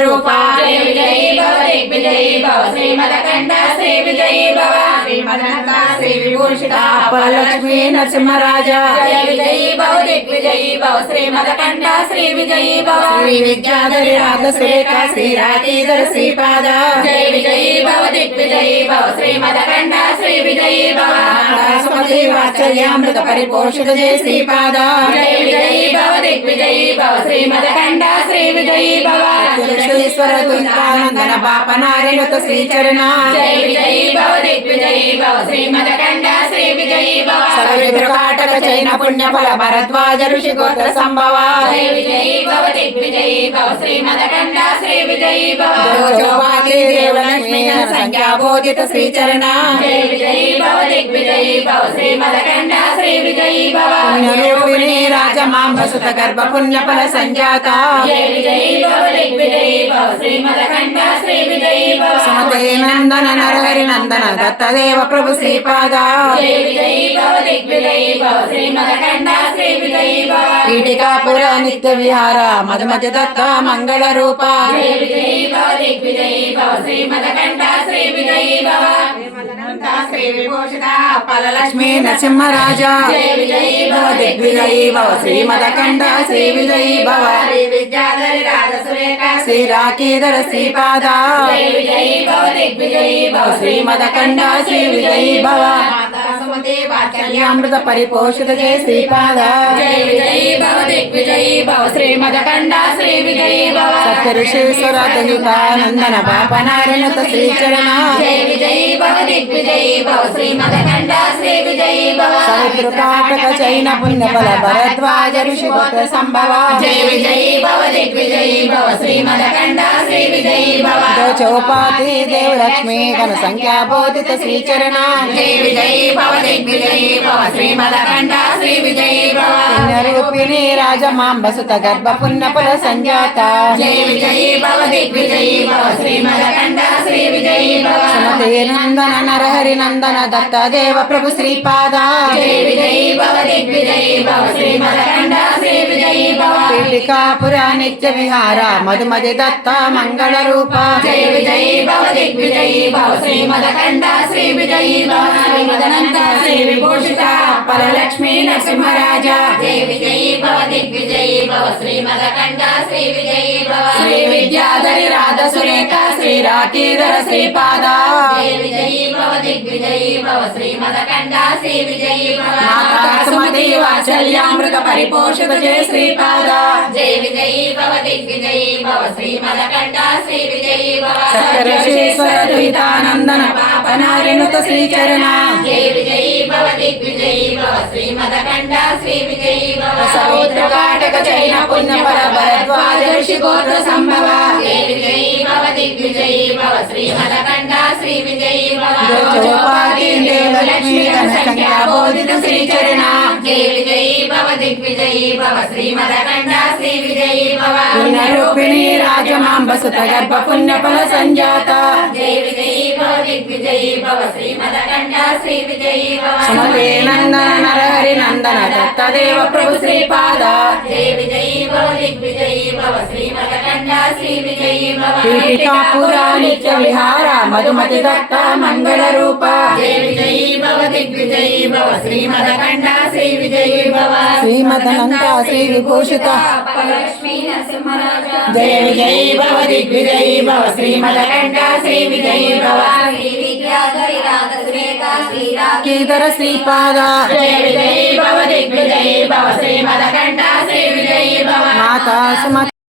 रूप जय विजयी भव दिग्विजयी भव श्रीमदकंठ श्री विजयी भव श्रीमदनता श्री विभूषिता अपरलक्ष्मी नरसिंहराजा जय विजयी भव दिग्विजयी भव श्रीमदकंठ श्री विजयी भव श्री विद्याधरी राध सुरेखा श्री रातीधर श्रीपाद जय विजयी भव दिग्विजयी भव श्रीमदकंठ श्री विजयी भव सुमति वात्सल्यामृत परिपोषित जय श्रीपाद जय विजयी भव दिग्विजयी भव श्रीमदकंठ श्री विजयी भव ईश्वर तुंगानंदन बापनारिणुत श्रीचरण जय विजयी भव दिग्विजयी भव श्रीमदकंठ श्री विजयी भव सर्वकाटक चैन पुण्य फल भरद्वाज ऋषि गोत्र संभव जय विजयी भव दिग्विजयी भव श्रीमदकंठ श्री विजयी भव जोपाति देवलक्ष्मी संख्या बोधित श्रीचरण जय विजयी भव दिग्विजयी भव श्रीमदकंठ श्री विजयी भव पुण्यरूपिणी राजमांबसुत गर्भ पुण्य फल संजाता जय विजयी भव दिग्विजयी भव श्रीमदकंठ श्री विजयी भव सुमते नंदन नरहरि नंदन दत्तदेव प्रभु श्रीपाद जय विजयी भव दिग्विजयी भव श्रीमदकंठ श्री विजयी भव पीठिकापुर नित्य विहार मधुमति दत्त मंगल रूप जय विजयी भव दिग्विजयी भव श्रीमदकंठ श्री विजयी भव श्री विभूषिता फललक्ष्मी नरसिंहराजा जय विजयी भव दिग्विजयी भव श्रीमदकंठ श्री विजयी भव श्री विद्याधरी राध सुरेखा श्री राकीधर श्रीपाद जय विजयी भव दिग्विजयी भव श्रीमदकंठ श्री विजयी भव वात्सल्यामृत परिपोषित जय श्रीपाद जय विजयी भव दिग्विजयी भव श्रीमदकंठ श्री विजयी भव सत्य ऋषीश्वर नंदन बापनारिणुत श्रीचरण जय विजयी भव दिग्विजयी भव श्रीमदकंठ श्री विजयी भव समुद्रकाटक चैन पुण्य फल भरद्वाज ऋषि गोत्र संभव जय विजयी भव दिग्विजयी भव श्रीमदकंठ श्री विजयी भव चौपाति देवलक्ष्मी घन संख्या बोधित श्रीचरण जय विजयी भव दिग्विजयी भव श्रीमदकंठ श्री विजयी भव पुण्यरूपिणी राजमांबसुत गर्भ पुण्य फल संजाता जय विजयी भव दिग्विजयी भव श्रीमदकंठ श्री विजयी भव सुमते नंदन नरहरि नंदन दत्तदेव प्रभु श्रीपाद जय विजयी भव दिग्विजयी भव श्रीमदकंठ श्री विजयी भव पीठिकापुर नित्य विहार मधुमति दत्त मंगल रूप जय विजयी भव दिग्विजयी भव श्रीमदकंठ श्री विजयी भव श्रीमदनंत श्री विभूषिता परलक्ष्मी नरसिंहराजा जय विजयी भव दिग्विजयी भव श्रीमदकंठ श्री विजयी भव श्री विद्याधरी राध सुरेखा श्री राकीधर श्रीपाद जय विजयी भव दिग्विजयी भव श्रीमदकंठ श्री विजयी भव माता सुमति वात्सल्यामृत परिपोषित जय श्रीपाद जय विजयी भव दिग्विजयी भव श्रीमदकंठ श्री विजयी भव सत्य ऋषीश्वर द्वैतानंदन पापनारिणुत श्रीचरण जय विजयी भव दिग्विजयी भव श्रीमदकंठ श्री विजयी भव समुद्रकाटक चैन पुण्य फल भरद्वाज ऋषि गोत्र संभव जय विजयी भव दिग्विजयी भव श्रीमदकंठ श्री विजयी भव चौपाति देवलक्ष्मी घन संख्या बोधित श्रीचरण जय विजयी भव दिग्विजयी भव श्रीमदकंठ श्री विजयी भव पुण्यरूपिणी राजमांबसुत गर्भ पुण्य फल संजाता जय विजयी भव दिग्विजयी भव श्रीमदकंठ श्री विजयी भव सुमते नंदन नरहरि नंदन दत्तदेव प्रभु श्रीपाद जय विजयी भव दिग्विजयी भव श्रीमदकंठ श्री विजयी भव पीठिकापुर नित्य विहार मधुमति दत्त मंगल रूप जय विजयी भव दिग्विजयी भव श्रीमदकंठ श्री विजयी भव श्रीमदनंत श्री विभूषित लक्ष्मी नरसिंहराजा जय विजयी भव दिग्विजयी भव श्रीमदकंठ श्री विजयी भव श्री विद्याधरी राध सुरेखा श्री राकीधर श्रीपाद जय विजयी भव दिग्विजयी